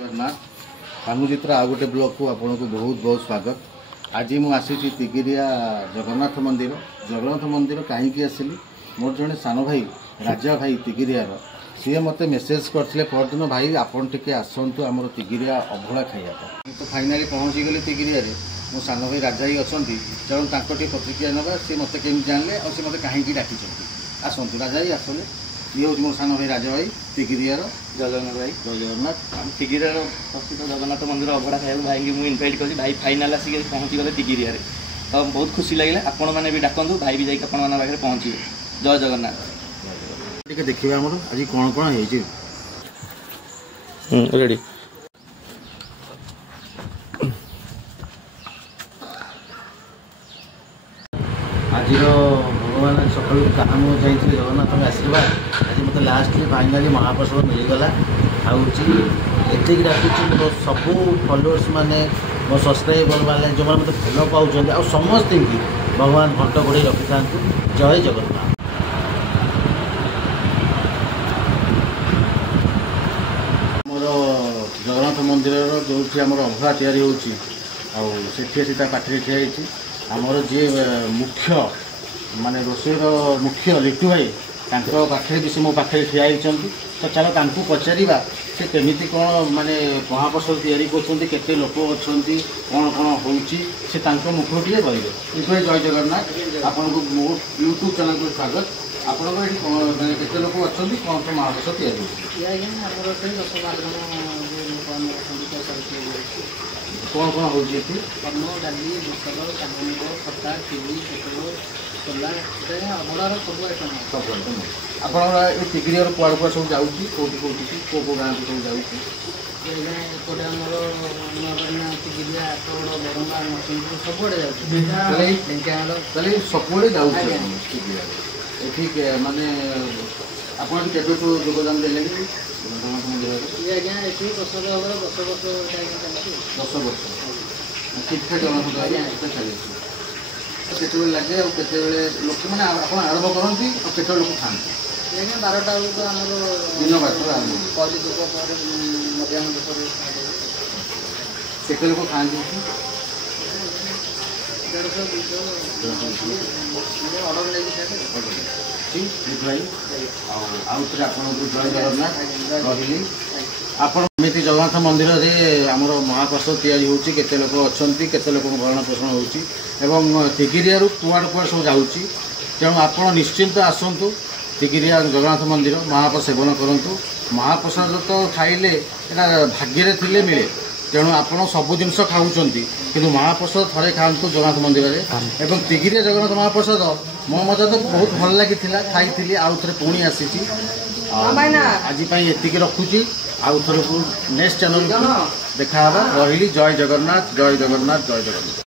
कानुचित्र आ गोटे ब्लॉग को आपन को बहुत बहुत स्वागत। आज मुझे आसी तिगिरिया जगन्नाथ मंदिर कहीं आसली मोर जड़े सान भाई राजा भाई तिगिरिया सी मत मेसेज करते परदिन भाई आपन टिके आसतु आम तिगिरिया अभड़ा खाइबा तो फाइनाली पहुँची गली तिगिरिया मो सान भाई राजा ही अच्छा तेणु प्रतिक्रिया ना सी मत केमी जानले और सी मत कहीं डाकी आसतु राजा ही आसले ये हूँ मोर सान भाई राजा भाई तिगिरियार जगन्नाथ भाई जय जगन्नाथ तिगिरियार प्रसिद्ध जगन्नाथ मंदिर अभड़ा खाया भाई की मुझे इनभाइट करी भाई फाइनाल आसिक पहुँची गले तिगिरिया तो बहुत खुशी लगे आपण मैंने भी डाकतु भाई भी जाकि पाखे पहुँचे। जय जगन्नाथ देखिए आम आज कौन कौन रेडी आज भगवान सकाल कहा मुझे जाइए जगन्नाथ आशीर्वाद आज मतलब लास्ट फाइनाली महाप्रसाद मिलगला आती डाकुची मो सबू फलोअर्स मैंने मो सब्सक्राइबर वाले जो मैंने मतलब भल पाँच आ समस्त भगवान घंट घोड़े रखी था। जय जगन्नाथ। मोर जगन्नाथ मंदिर जो अभड़ा तैयारी होती पाखे ठिया आमर जी मुख्य माने रोषेर मुख्य लिट्टू भाई पाखे भी से मो पाखे ठिया तो चलो पचारा से केमी कौन माने महाप्रसाद तैयारी करते लोक अच्छा कौन कौन हो मुख टे कहे। जय जगन्नाथ आपन को मो यूट्यूब चैनल को स्वागत। आपन केते लोक अच्छा कौन कौन महाप्रसाद तैयारी कौन कौन हो अन्न डाली बेसर चामल खटा चिली चटो सोला अभड़ार सब आइटम सब आइटम आप तिगिरिया कुआड़ कुआ सब जाऊँगी कौटी कौटी कौ गाँव सब जाऊँगी एपटे आम तिगिरिया आठगड़ बरंगा नरसिंहपुर सबुआड़े ढेଙ୍କାନାଳ सबुआड़े जाऊँगी ये माने आप योगदान देले जगन्नाथ मंदिर आज्ञा ये 10 वर्ष 10 वर्ष ठीक ठाक जगन्नाथ चली केत लगे आते लोक मैंने आप आरंभ करती और केत लोक खाती आज्ञा 12टा बेलू आम दिन बार कली दुख पर मध्याह्न दुख केत लोक खाती 150 200 ऑर्डर लेके ठीक भाई आउे आप जय जगन्नाथ रही आपमि जगन्नाथ मंदिर में आमर महाप्रसाद तैयारी होती केते लोक अच्छा केते लोक भरण पोषण हो तिगिरिया कुआड़ कुआड़ सब जाऊँगी तेणु आप निश्चिंत आसतु तिगिरिया जगन्नाथ मंदिर महाप्रसाद सेवन करूँ। महाप्रसाद तो खाइले भाग्य थे मिले तेणु आप सबू जिन खाऊँ कि महाप्रसाद थे खातु जगन्नाथ मंदिर में एवं तिगिरिया जगन्नाथ महाप्रसाद मो मजा तो बहुत भल लगी खाई आउ थे पुणी आसी आज ये रखुची आउ थे नेक्स्ट चैनल देखा रही। जय जगन्नाथ जय जगन्नाथ जय जगन्नाथ।